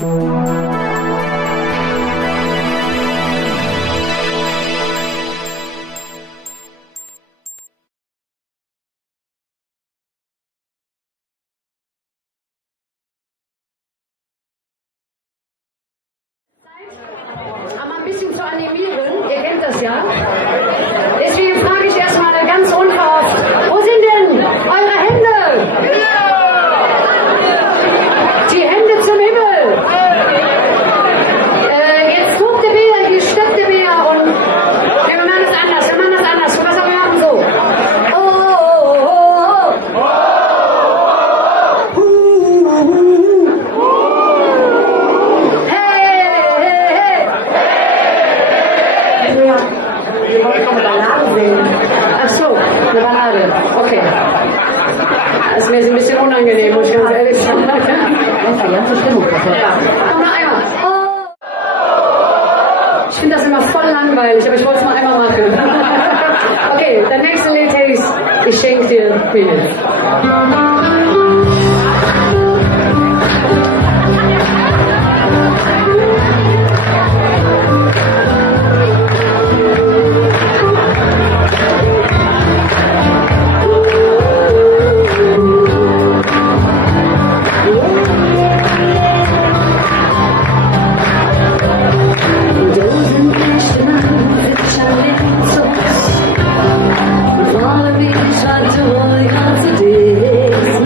Aber ein bisschen zu animieren, ihr kennt das ja. Deswegen frage ich erstmal ganz unverhofft, wo sind denn eure Hände? Die Hände zum Himmel. Jetzt tobt der Bär, hier steppt der Bär und wir machen das anders, was wir machen so. Ach so, eine Banane. Okay. Das ist mir ein bisschen unangenehm, muss ich ganz ehrlich sagen. Das ist die ganze Stimmung. Ja. Komm noch einmal. Oh. Ich finde das immer voll langweilig, aber ich wollte es mal einmal machen. Okay, der nächste Lied heißt Ich schenke dir Milch. Follow me, try to hold on to this.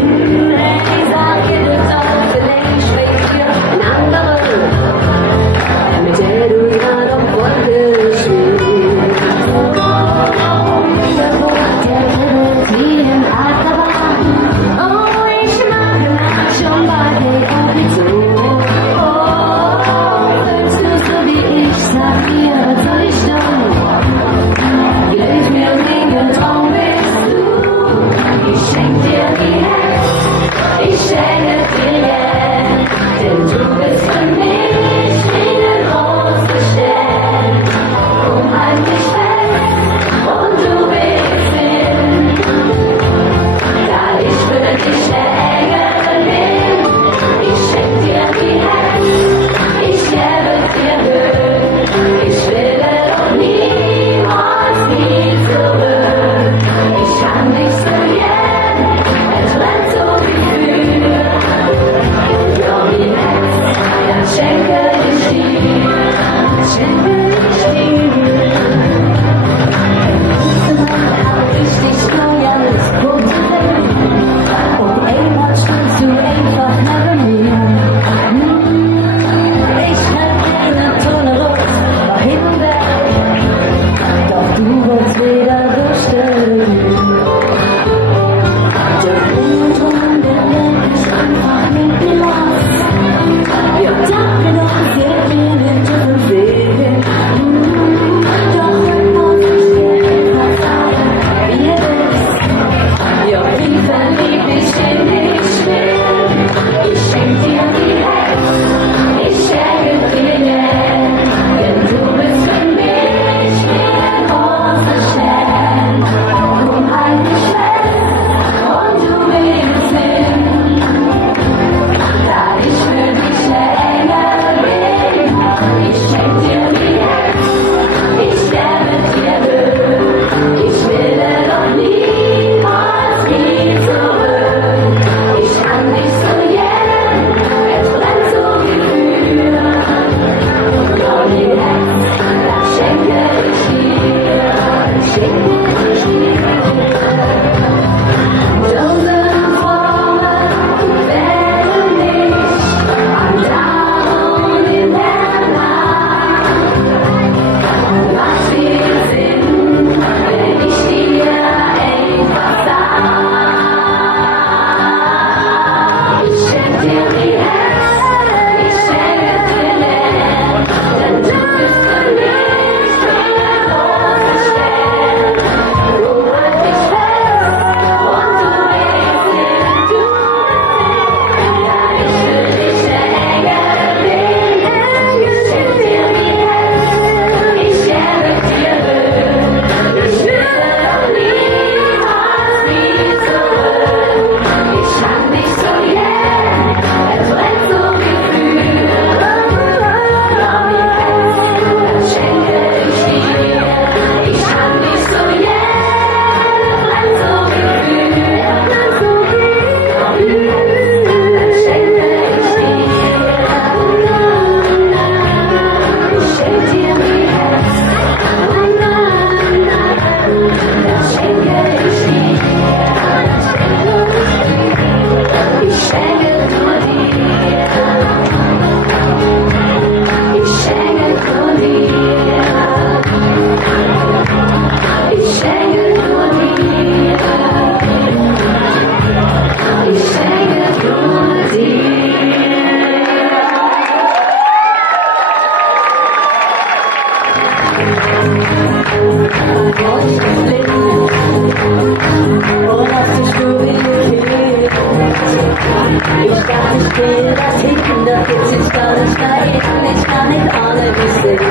Ich dachte, ich will das hin, doch jetzt sitzt da das Stein, ich kann nicht ahnen, wie es ist.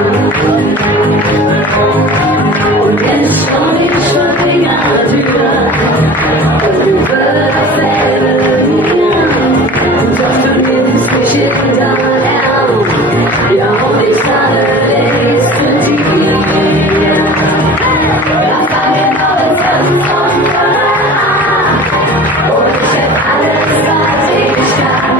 Und jetzt schon ich schon Finger an der Tür, und du wirst selber mir, und doch du nimmst mich in dein Arm, ja und ich sage, der ist für dir. Da fangen alle Sachen von mir an, und ich hab alles, was ich kann.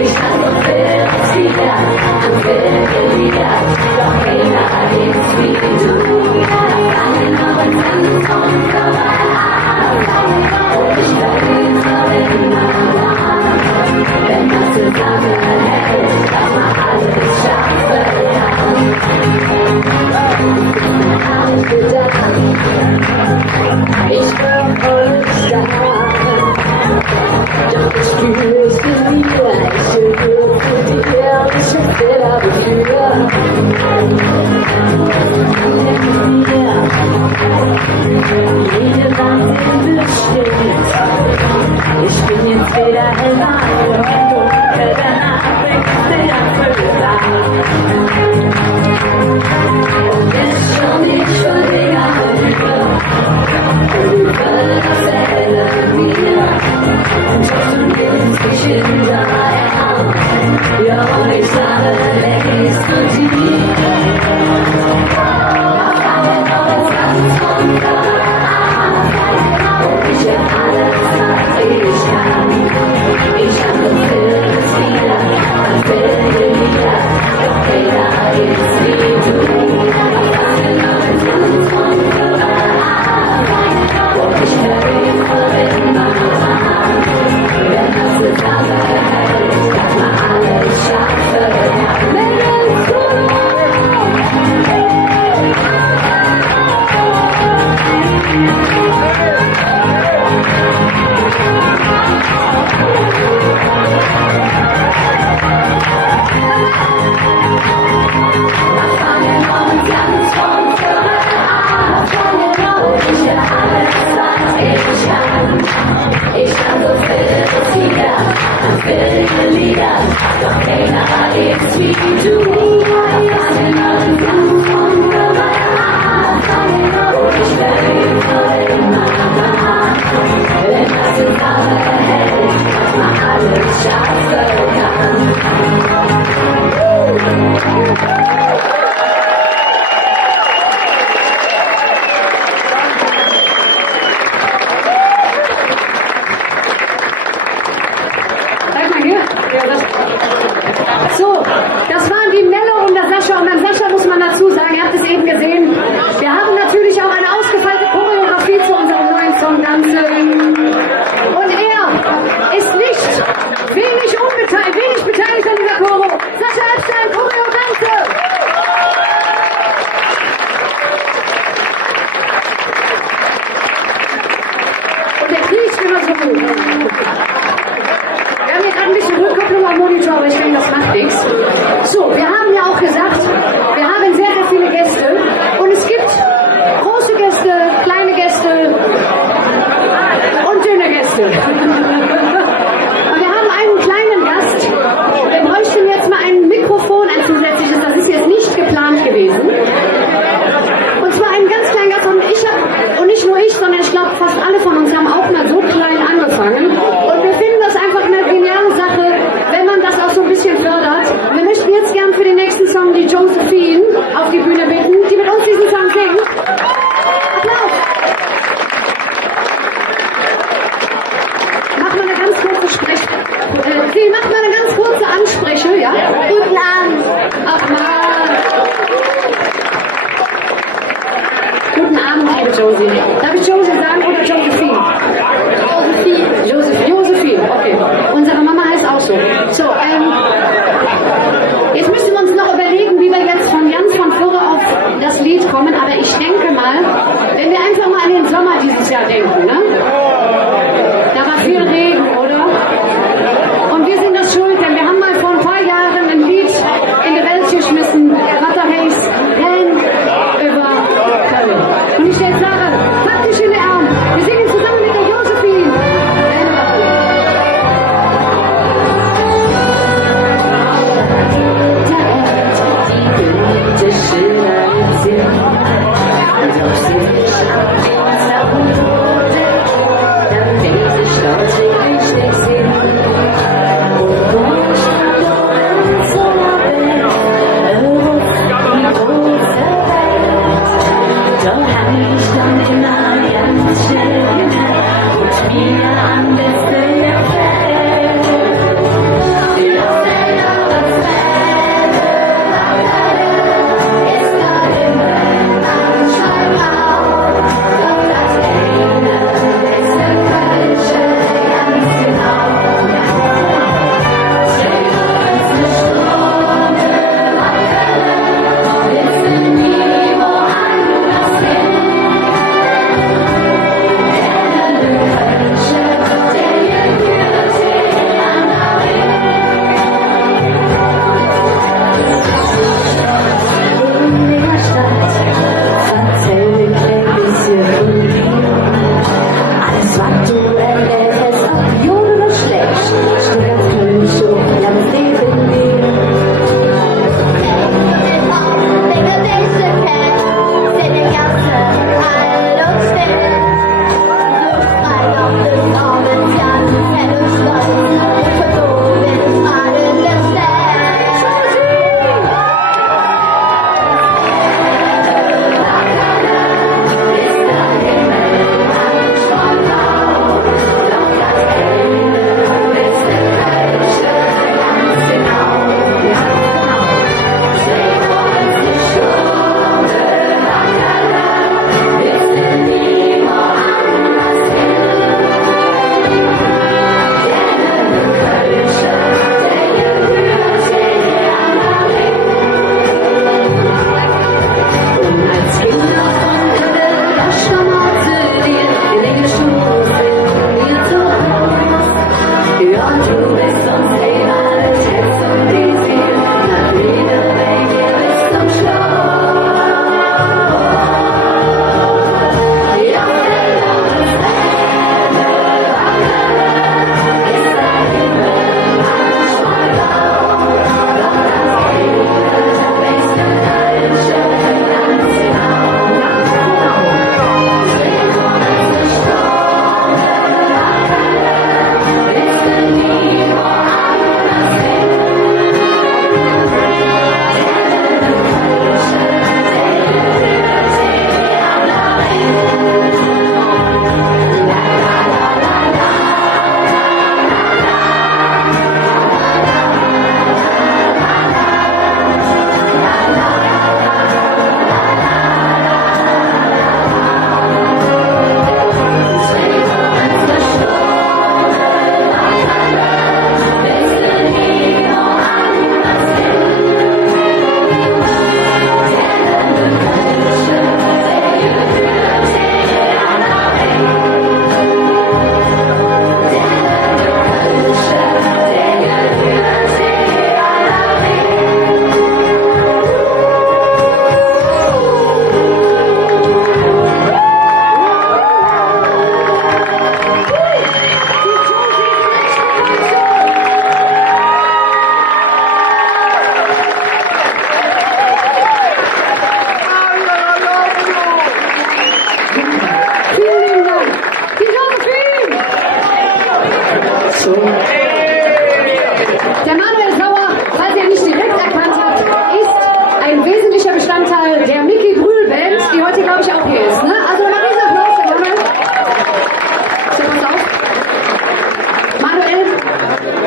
Ich kann so viel wieder, an viel wieder, doch keiner ist wie du. Da fangen alle Sachen von mir an, und ich bleib immer in meinem Arm. Wenn das zusammenhält, dass man alles schaffen kann. Alles getan, ich bin alles da. Doch ich fühle es in mir, ich höre für dir, ich hab Fehler dafür. Jede Wand besteht, ich bin jetzt wieder heller und dunkel, danach wächst der Füller. Und jetzt schon ich schon länger und über das Ende mir. Und du nimmst mich in dein Arm, ja und ich sage, wer ist für dich? Und ich hab alles, was ich kann. Ich hab das Bild wieder, das Bild wieder, doch keiner ist wie du. Und ich höre immer in meinem Arm, wenn das zusammenhält, dass man alles schaffen kann. Wenn es ich kann so viel wieder, an viele Lieder, doch keiner ist wie du. Und ich bleib immer in meiner Hand, wenn das zusammenhält, dass man alles schaffen kann. So, das waren die Mello und der Sascha. Und beim Sascha muss man dazu sagen, ihr habt es eben gesehen, wir haben natürlich auch eine ausgefeilte Choreografie zu unserem neuen Song Ganze. Und er ist nicht wenig beteiligt an dieser Choro. Sascha Epstein, Choreo Ganze. Und der kriecht immer so gut. Wir haben hier gerade ein bisschen Rückkopplung am Monitor, aber ich denke, das macht nichts. So, wir haben ja auch gesagt, wir haben sehr, sehr viele Gäste. Und es gibt große Gäste, kleine Gäste und dünne Gäste. Und wir haben einen kleinen Gast. Wir bräuchten jetzt mal ein Mikrofon, ein zusätzliches. Das ist jetzt nicht geplant gewesen. Und zwar einen ganz kleinen Gast. Und nicht nur ich, sondern ich glaube, fast alle von uns haben auch mal so klein angefangen. Und wir finden das einfach eine geniale Sache, wenn man das auch so ein bisschen fördert. Wir möchten jetzt gern für den nächsten Song die Josephine auf die Bühne bitten, die mit uns diesen Song singt. Applaus! Mach mal eine ganz kurze mach mal eine ganz kurze Anspreche, ja? Guten Abend! Ach man! Guten Abend, liebe Josie. Darf ich Josie sagen oder Josephine? Josephine, okay. Unsere Mama heißt auch so. So, jetzt müssen wir uns noch überlegen, wie wir jetzt von ganz von vorne auf das Lied kommen, aber ich denke mal, wenn wir einfach mal an den Sommer dieses Jahr denken, ne? Da war viel Regen, oder? Und wir sind das schuld, denn wir haben mal vor ein paar Jahren ein Lied in die Welt geschmissen, was heißt Hand über Köln. Und ich stelle sage, pack dich in den Arm.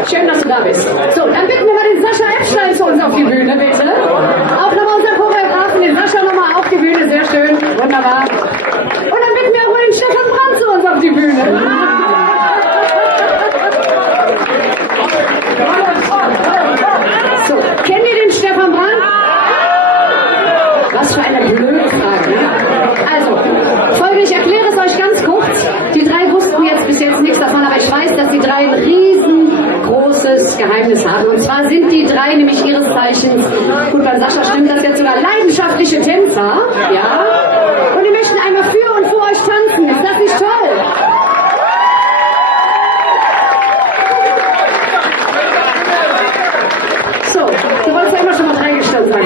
Schön, dass du da bist. So, dann bitten wir mal den Sascha Epstein zu uns auf die Bühne, bitte. Auch nochmal unser Choreografen, den Sascha nochmal auf die Bühne, sehr schön, wunderbar. Und dann bitten wir auch mal den Stefan Brandt zu uns auf die Bühne. So, kennt ihr den Stefan Brandt? Was für eine blöde Frage. Also, Folgendes, ich erkläre es euch ganz kurz. Die drei wussten jetzt bis jetzt nichts davon, aber ich weiß, dass die drei ein riesengroßes Geheimnis haben. Und zwar sind die drei nämlich ihres Zeichens, gut, beim Sascha stimmt das jetzt sogar, leidenschaftliche Tänzer. Ja? Und die möchten einmal für und vor euch tanzen. Ist das nicht toll? So, du wolltest ja immer schon was reingestellt sein.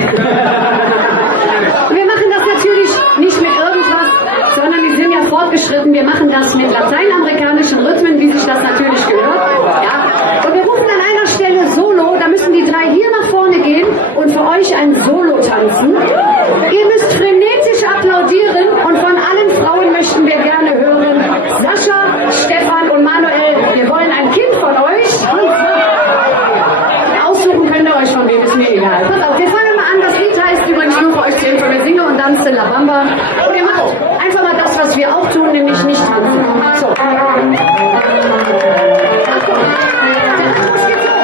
Wir machen das natürlich nicht mit irgendwas, sondern wir sind ja fortgeschritten. Wir machen das mit lateinamerikanisch afrikanischen Rhythmen, wie sich das natürlich gehört. Ja. Und wir rufen an einer Stelle Solo, da müssen die drei hier nach vorne gehen und für euch ein Solo tanzen. Ihr müsst frenetisch applaudieren und von allen Frauen möchten wir gerne hören, Sascha, Stefan und Manuel, wir wollen ein Kind von euch. Aussuchen könnt ihr euch von wem, ist mir egal. Pass auf, wir fangen mal an, das Lied heißt übrigens nur für euch 10 von wir singen und tanzen La Bamba. Und ihr macht einfach mal das, was wir auch tun, nämlich nicht tanzen. So. Achtung. Der Rhythmus geht so.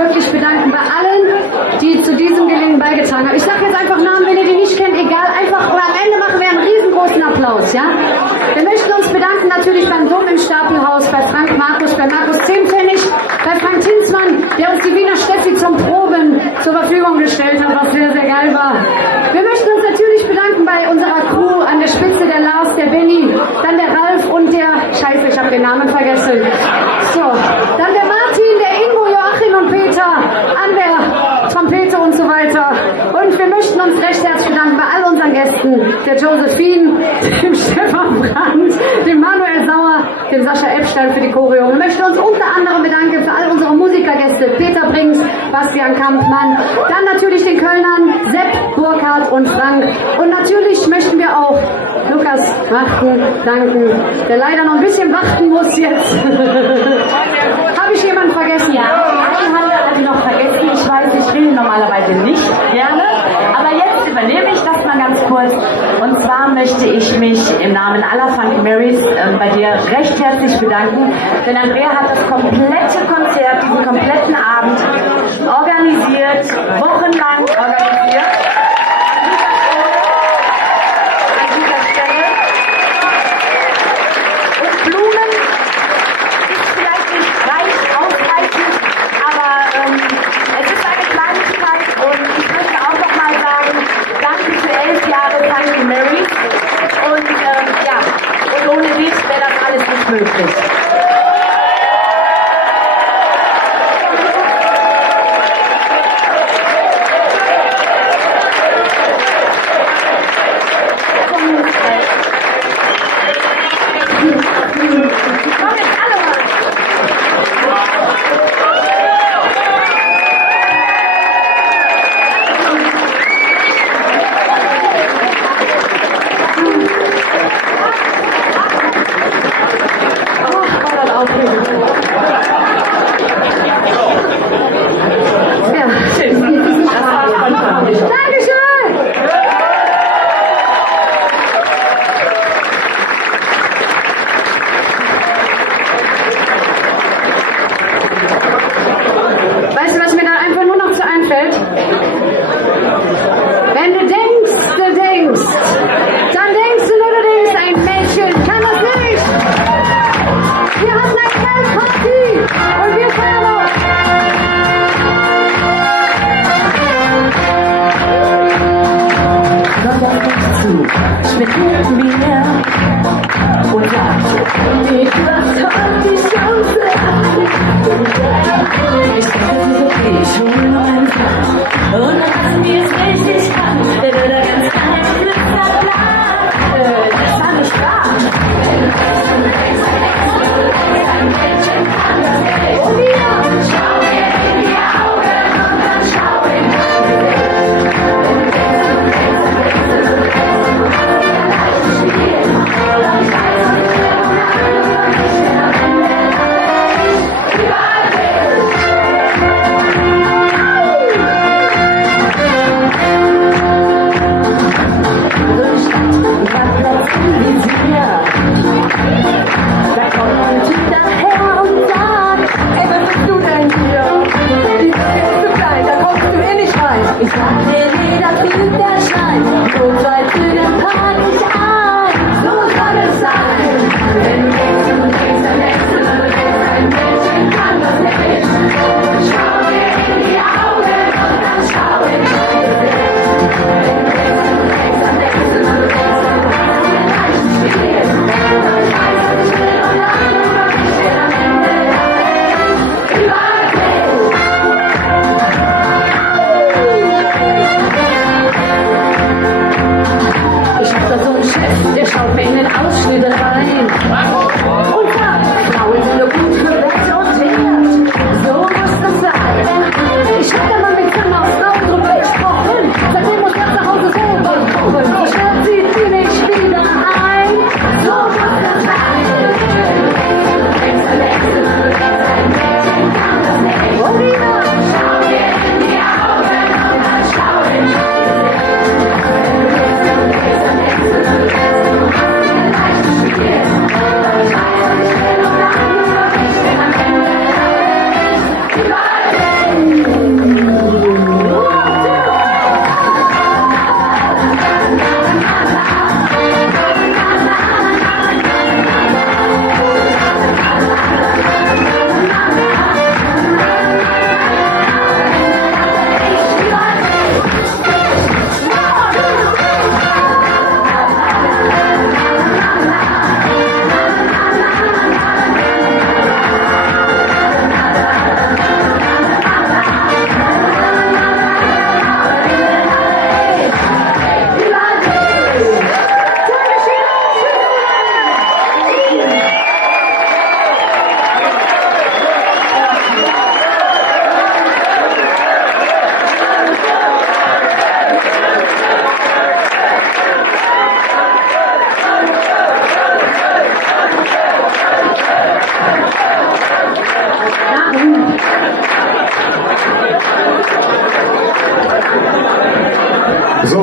wirklich bedanken bei allen, die zu diesem Gelingen beigetragen haben. Ich sage jetzt einfach Namen, wenn ihr die nicht kennt, egal, einfach, aber am Ende machen wir einen riesengroßen Applaus, ja? Wir möchten uns bedanken natürlich beim Dom im Stapelhaus, bei Frank Markus, bei Markus Zehnpfennig, bei Frank Tinsmann, der uns die Wiener Steffi zum Proben zur Verfügung gestellt hat, was sehr, sehr geil war. Wir möchten uns natürlich bedanken bei unserer Crew, an der Spitze der Lars, der Benny, dann der Ralf und der, scheiße, ich habe den Namen vergessen. So, dann der Martin, der Ingo, Joachim und Peter, an der Trompete und so weiter. Und wir möchten uns recht herzlich bedanken bei all unseren Gästen, der Josephine, dem Stefan Brandt, dem Manuel Sauer, dem Sascha Epstein für die Choreo. Wir möchten uns unter anderem bedanken für all unsere Musikergäste, Peter Brinks, Bastian Kampmann, dann natürlich den Kölnern, Sepp, Burkhard und Frank. Und natürlich möchten wir auch Lukas Wachten danken, der leider noch ein bisschen warten muss jetzt. Habe ich jemanden vergessen? Ja, einen haben wir noch vergessen. Ich weiß, ich will normalerweise nicht gerne, aber jetzt übernehme ich das mal ganz kurz. Und zwar möchte ich mich im Namen aller Funky Marys bei dir recht herzlich bedanken, denn Andrea hat das komplette Konzert, diesen kompletten Abend organisiert, wochenlang organisiert. An dieser Stelle. Und Blumen ist vielleicht nicht reich ausreichend, aber es ist eine Kleinigkeit und ich möchte auch noch mal sagen, danke für 11 Jahre Funky Mary und ja, und ohne dich wäre das alles nicht möglich.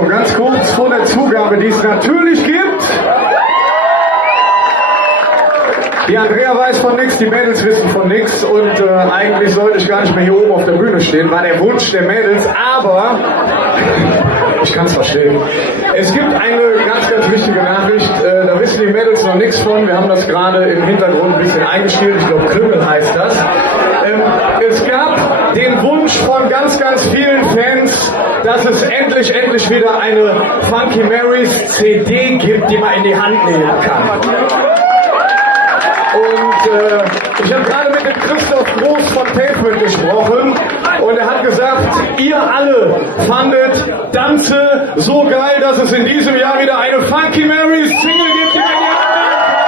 ganz kurz vor der Zugabe, die es natürlich gibt. Die Andrea weiß von nichts, die Mädels wissen von nichts und eigentlich sollte ich gar nicht mehr hier oben auf der Bühne stehen, war der Wunsch der Mädels, aber ich kann es verstehen. Es gibt eine ganz, ganz wichtige Nachricht, da wissen die Mädels noch nichts von, wir haben das gerade im Hintergrund ein bisschen eingespielt, ich glaube Krümel heißt das. Es gab den Wunsch von ganz, ganz vielen Fans, dass es endlich wieder eine Funky Marys CD gibt, die man in die Hand nehmen kann. Und ich habe gerade mit dem Christoph Groß von Pavement gesprochen und er hat gesagt, ihr alle fandet Danze so geil, dass es in diesem Jahr wieder eine Funky Marys Single gibt, die man in die Hand nehmen kann.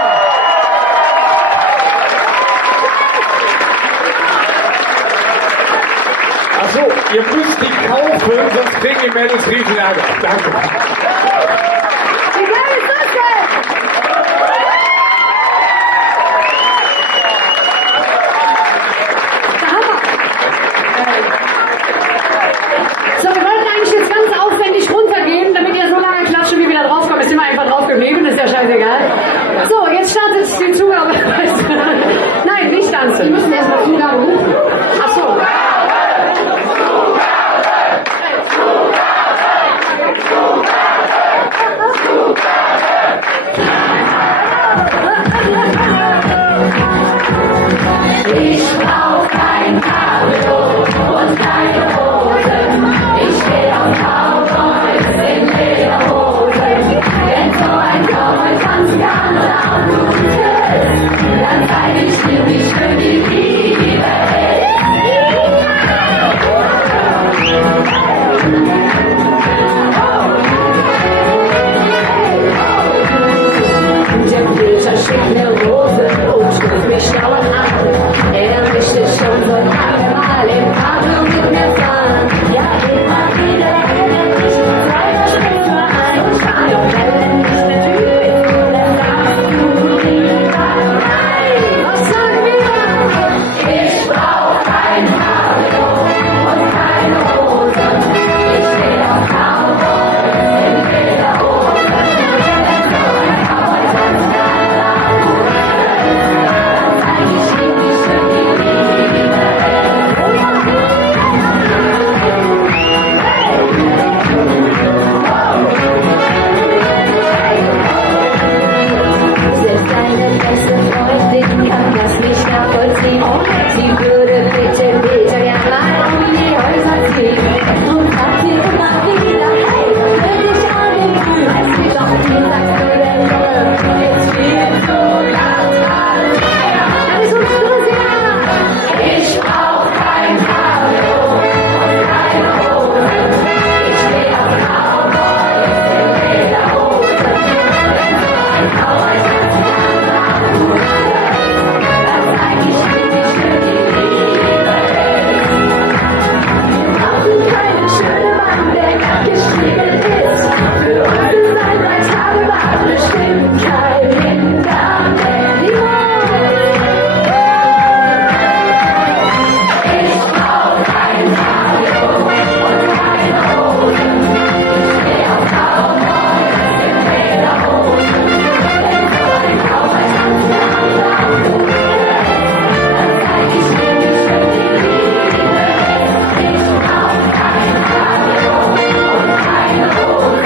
Achso, ihr müsst die kaufen, sonst kriegen die Mädels riesen Ärger. Danke. So, wir wollten eigentlich jetzt ganz aufwendig runtergehen, damit ihr so lange klatscht, wie wir wieder draufkommen. Ist immer einfach drauf geblieben, ist ja scheißegal. So, jetzt startet die Zugabe. Nein, nicht tanzen. Wir müssen erst mal Zugabe rufen. Ach so. Ich brauch kein Cabrio und keine Hosen. Ich steh auf Cowboys in Lederhosen. Denn so ein Cowboy tanzt ganz laut und ist. Dann zeig ich dir, wie schön die Liebe ist. Der Pilcher schickt mir Rose und stößt mich dauernd an. Er möchte schon so einmal im Cabrio mit mir fahren. Ja, immer wieder erinnert mich zwei Schritt nur ein. Und fahr doch wenn nicht der Tür ist, dann darfst du nicht rein. Was sagen wir? Ich brauch kein Cabrio und keine Hose. Ich steh auf Cowboys in Lederhosen. Wenn so ein Cowboy tanzt, dann laut und dann zeig ich ihm, wie schön die Liebe ist. Selbst deine beste Freundin kann das nicht nachvollziehen. Sie würde bitte gern mal um die Häuser ziehen. Und sagt dir immer wieder, hey, will dich an den Kühen. Sie doch die sagst du der Junge, jetzt spielst du das Rad. Das ist uns so sehr. Ich brauch kein Cabrio und keine Hose. Ich steh auf Cowboys in Lederhosen. Wenn so ein Cowboy tanzt, dann laut und dann zeig ich dir, wie schön die Liebe ist. Wir brauchen keine schöne Wand, der glatt gestriegelt ist. Für uns ist ein Dreitagebad bestimmt kein Hindernis. Ich brauch kein Cabrio und keine Hosen. Ich steh auf Cowboys in Lederhosen. Wenn so ein Cowboy tanzt, dann laut und dann zeig ich dir, wie schön die Liebe ist. Ich brauch kein Cabrio und keine Hosen.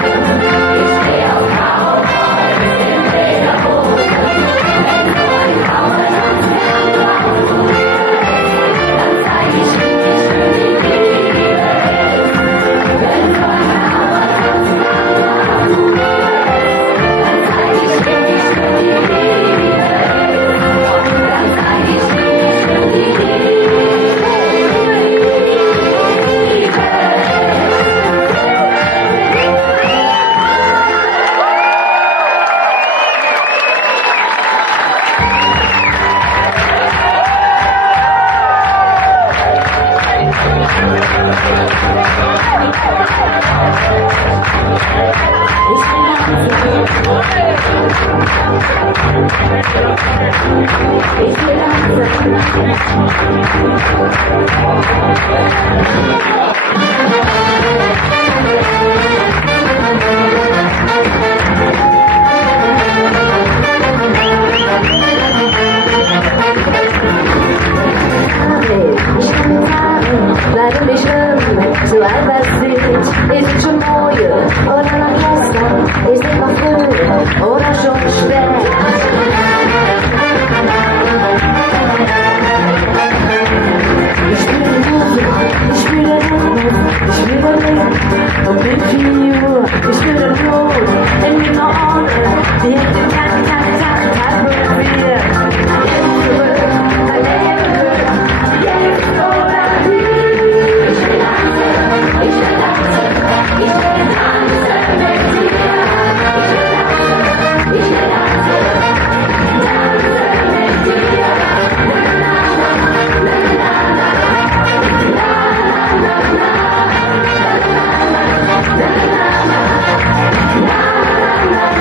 Ich steh auf Cowboys in Lederhosen. Wenn so ein Cowboy tanzt, dann laut und dann zeig ich ihm, wie schön die Liebe ist. Wenn so ein Cowboy tanzt, dann laut und dann zeig ich ihm, wie schön die Liebe ist. Dann zeig ich ihm, wie schön die Liebe ist. Ich will Brot in dieser Orte. Sie hat den ganzen Tag fotografiert. Jetzt zurück, mein Leben, jetzt oder nie. Ich will tanzen, ich will tanzen, ich will tanzen mit dir. Ich will tanzen, ich will tanzen, tanzen mit dir. Na, na, na, na, na, na, na, na, na, na, na, na, na, na, na.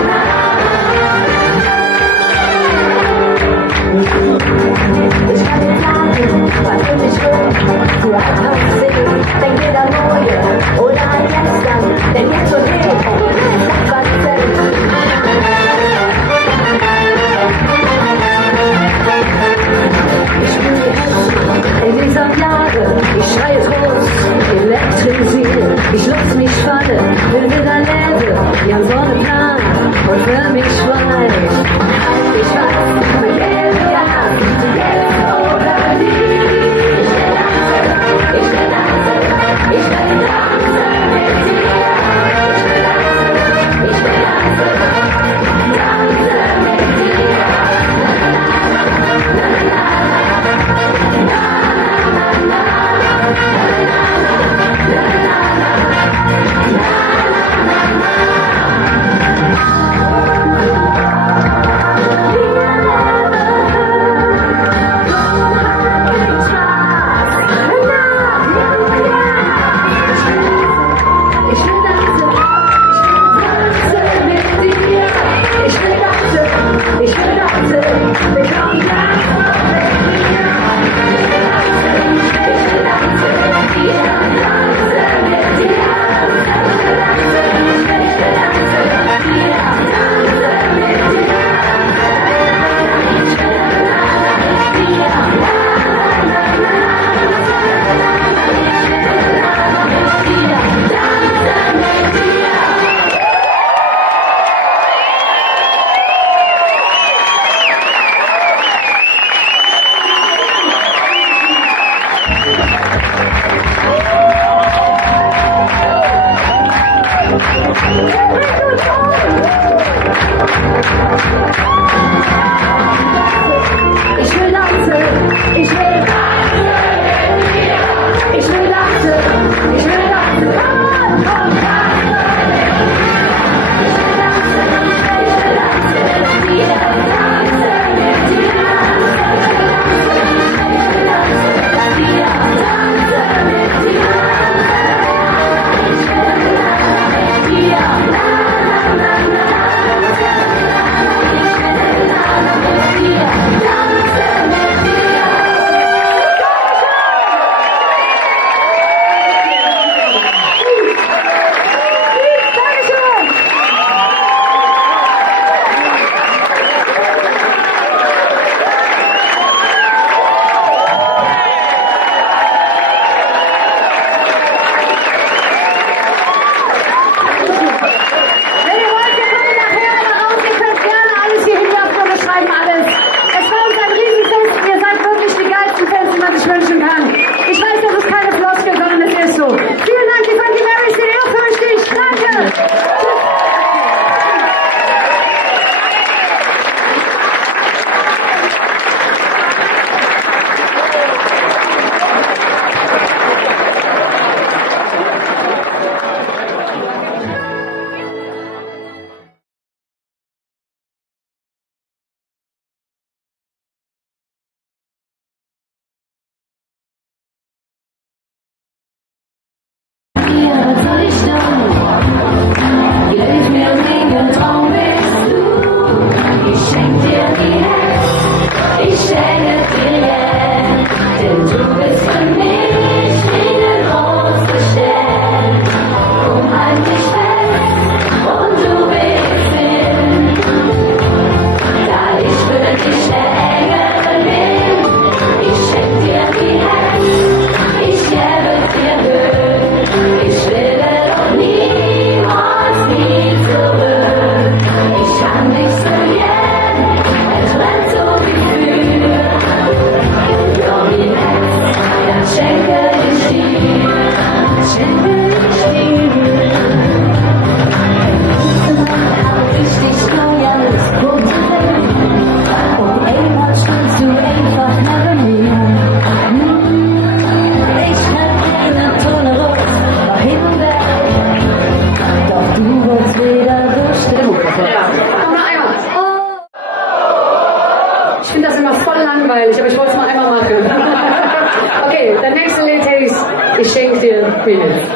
Mädels.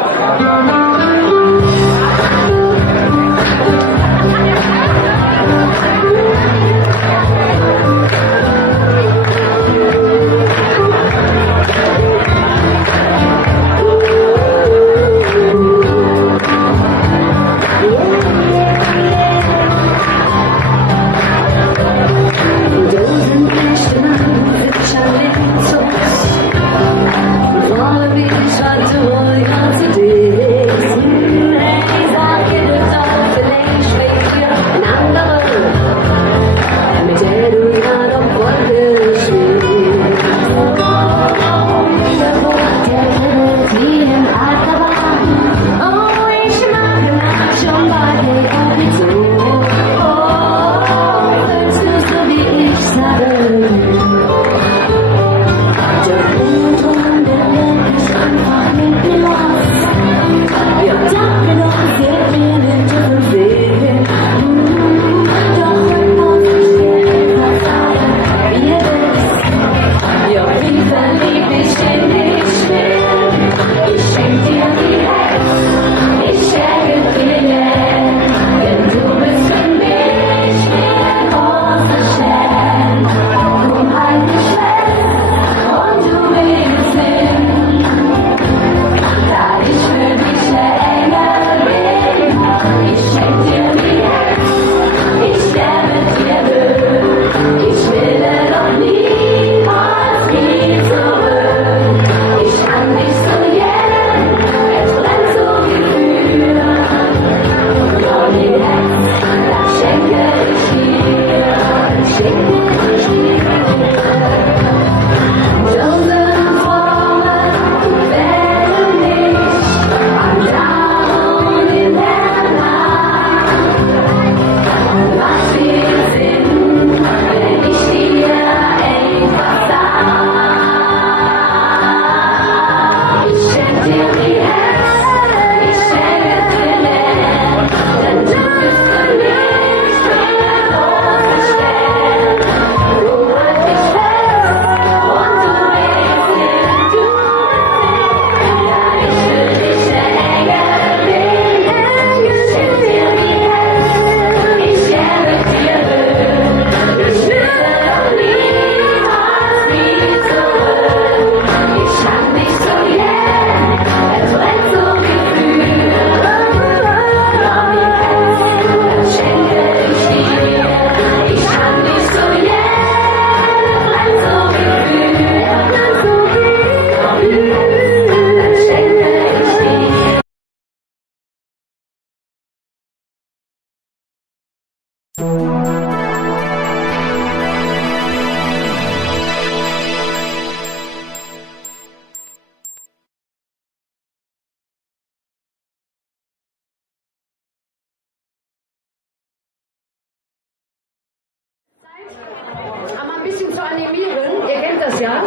Aber ein bisschen zu animieren, ihr kennt das ja.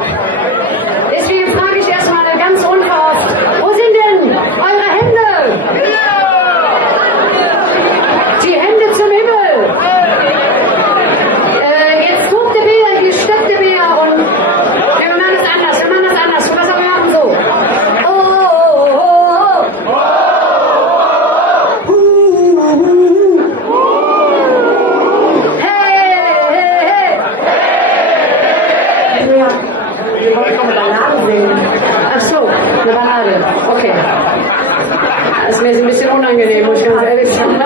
Deswegen frage ich erstmal ganz unverhofft, wo sind denn eure Hände? Die Hände zum Himmel. Jetzt guckt der Bär, hier steppt der Bär und wir machen das anders, was wir machen so. Ach so, eine Ballade. Okay. Das ist mir ein bisschen unangenehm, muss ich ganz ehrlich sagen.